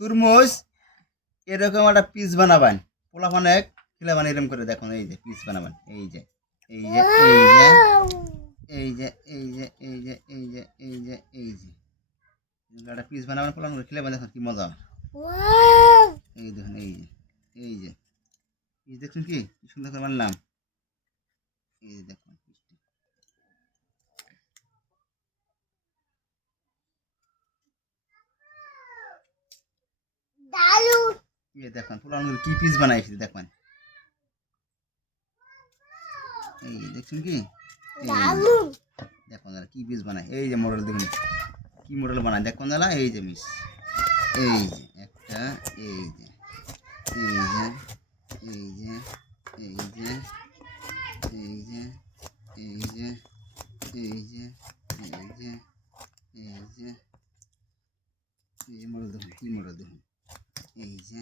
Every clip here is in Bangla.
তরমুজ এরকম একটা পিস বানাবেন, পোলা মানে খেলে মানে এরকম করে দেখুন, এই যে পিস বানাবেন, এই যে এই যে এই যে এই যে এই যে এই যে এই যে এই যে একটা পিস বানাবেন, পোলা খেলে দেখুন কি মজা। এই দেখুন এই যে পিস দেখুন কি সুন্দর করে বানলাম। এই যে দেখুন দেখুন পোলা কি পিস বানাইছি দেখবেন। এই দেখছেন কি দেখুন দাদা কি পিস বানায়, এই যে মডেল দেখুন কি মডেল বানায় দেখুন দাদা। এই যে মিস, এই যে একটা, এই যে এই যে এই যে এই যে এই যে এই যে এই যে এই যে এই যে এই যে মডেল দেখুন কি মডেল দেখুন, এই যে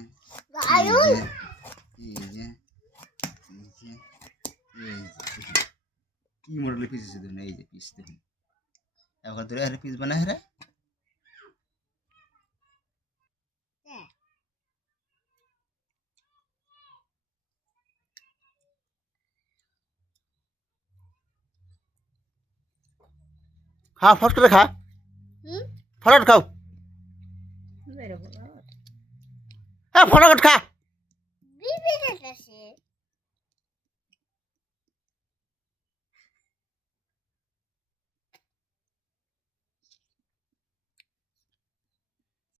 এই যে এই যে এই যে এই যে কি মডেলের পিস আছে দেখুন, এই যে পিস দেখুন এবার ধরে আরে পিস বানায় রে। খা ফট করে খা, ফটাফট খাও, হ্যাঁ ফটাফট খা।